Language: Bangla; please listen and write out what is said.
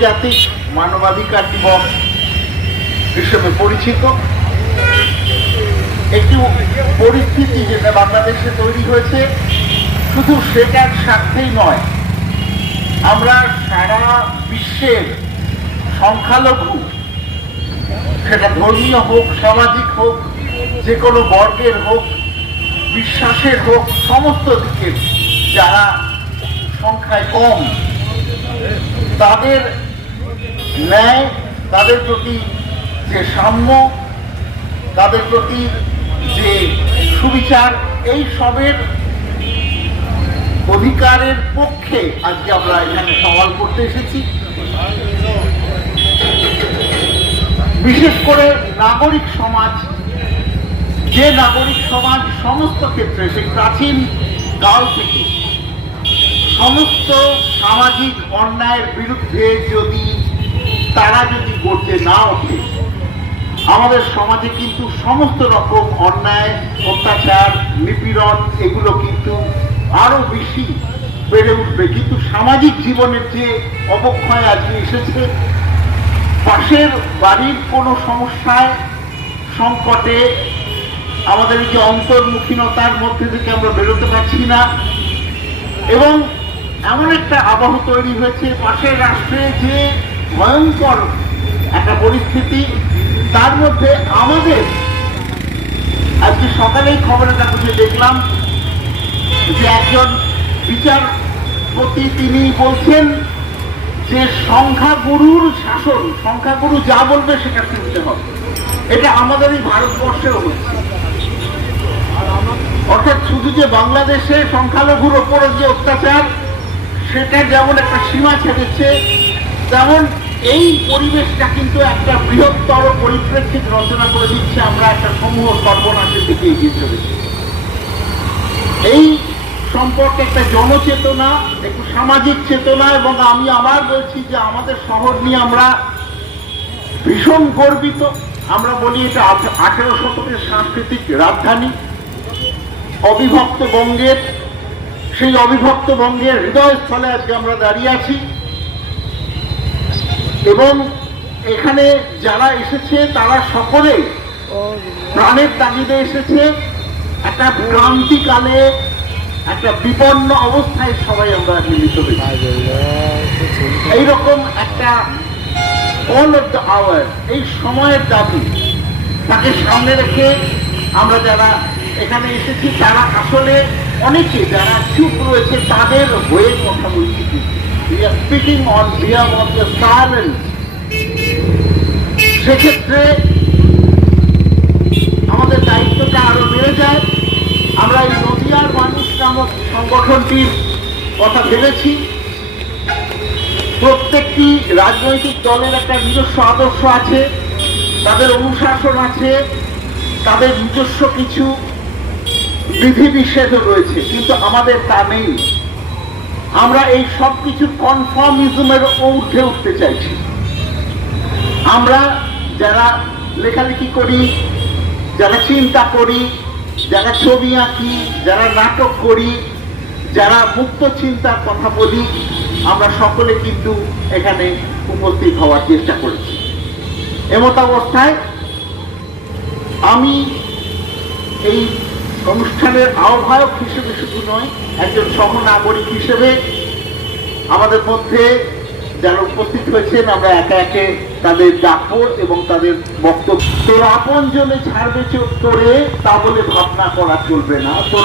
আন্তর্জাতিক মানবাধিকার দিবস হিসেবে পরিচিত। একটি পরিস্থিতি যেটা বাংলাদেশে তৈরি হয়েছে, শুধু সেটার স্বার্থেই নয়, আমরা সারা বিশ্বের সংখ্যালঘু, সেটা ধর্মীয় হোক, সামাজিক হোক, যে কোনো বর্গের হোক, বিশ্বাসের হোক, সমস্ত দিকের যারা সংখ্যায় কম, তাদের ন্যায় তাদের প্রতি যে সাম্য, তাদের প্রতি যে সুবিচার, এই সবের অধিকারের পক্ষে আজকে আমরা এখানে সওয়াল করতে এসেছি। বিশেষ করে নাগরিক সমাজ, যে নাগরিক সমাজ সমস্ত ক্ষেত্রে সেই প্রাচীন কাল থেকে সমস্ত সামাজিক অন্যায়ের বিরুদ্ধে যদি তারা যদি গড়তে না ওঠে, আমাদের সমাজে কিন্তু সমস্ত রকম অন্যায়, অত্যাচার, নিপীড়ন, এগুলো কিন্তু আরও বেশি বেড়ে উঠবে। কিন্তু সামাজিক জীবনের যে অবক্ষয় আজকে এসেছে, পাশের বাড়ির কোনো সমস্যায় সংকটে আমাদের যে অন্তর্মুখীনতার মধ্যে থেকে আমরা বেরোতে পারছি না, এবং এমন একটা আবহ তৈরি হয়েছে, পাশের রাষ্ট্রে যে ভয়ঙ্কর একটা পরিস্থিতি। তার মধ্যে আমাদের আজকে সকালেই খবরের কাগজে দেখলাম যে একজন বিচারপতি তিনি বলছেন যে সংখ্যাগুরুর শাসন, সংখ্যাগুরু যা বলবে সেটা শুনতে হবে। এটা আমাদের এই ভারতবর্ষেও হচ্ছে অর্থাৎ শুধু যে বাংলাদেশে সংখ্যালঘুর ওপরে যে অত্যাচার সেটা যেমন একটা সীমা ছেড়েছে, তেমন এই পরিবেশটা কিন্তু একটা বৃহত্তর পরিপ্রেক্ষিত রচনা করে দিচ্ছে আমরা একটা সমূহ সর্বনাশের দিকে এগিয়ে চলেছি। এই সম্পর্কে একটা জনচেতনা, একটু সামাজিক চেতনা এবং আমি আবার বলছি যে আমাদের শহর নিয়ে আমরা ভীষণ গর্বিত। আমরা বলি এটা আঠেরো শতকের সাংস্কৃতিক রাজধানী। অবিভক্ত বঙ্গের, সেই অবিভক্ত বঙ্গের হৃদয়স্থলে আজকে আমরা দাঁড়িয়ে আছি। এবং এখানে যারা এসেছে তারা সকলে প্রাণের তাগিদে এসেছে। একটা ক্রান্তিকালে, একটা বিপন্ন অবস্থায় সবাই আমরা মিলিত হয়েছি। এইরকম একটা অল অফ দ্য আওয়ার এই সময়ের দাবি, তাকে সামনে রেখে আমরা যারা এখানে এসেছি, তারা আসলে অনেকে যারা চুপ রয়েছে, তাদের হয়ে কথা বলছি। We are speaking on behalf of the silence সেক্ষেত্রে আমাদের দায়িত্বটা আরও বেড়ে যায়। আমরা এই নদিয়ার মানুষ নামক সংগঠনটির কথা ভেবেছি। প্রত্যেকটি রাজনৈতিক দলের একটা নিজস্ব আদর্শ আছে, তাদের অনুশাসন আছে, তাদের নিজস্ব কিছু বিধিনিষেধও রয়েছে, কিন্তু আমাদের তা নেই। আমরা এই সব কিছুর কনফর্মিজমের ঊর্ধ্বে উঠতে চাইছি। আমরা যারা লেখালেখি করি, যারা চিন্তা করি, যারা ছবি আঁকি, যারা নাটক করি, যারা মুক্ত চিন্তার কথা বলি, আমরা সকলে কিন্তু এখানে উপস্থিত হওয়ার চেষ্টা করেছি। এমত অবস্থায় আমি এই অনুষ্ঠানের আহ্বায়ক হিসেবে শুধু নয়, একজন সহনাগরিক হিসেবে আমাদের মধ্যে যারা উপস্থিত হয়েছেন, আমরা একে একে তাদের ডাকবো এবং তাদের বক্তব্য তোর আপন জনে ছাড়বে চোখ করে, তা বলে ভাবনা করা চলবে না। তোর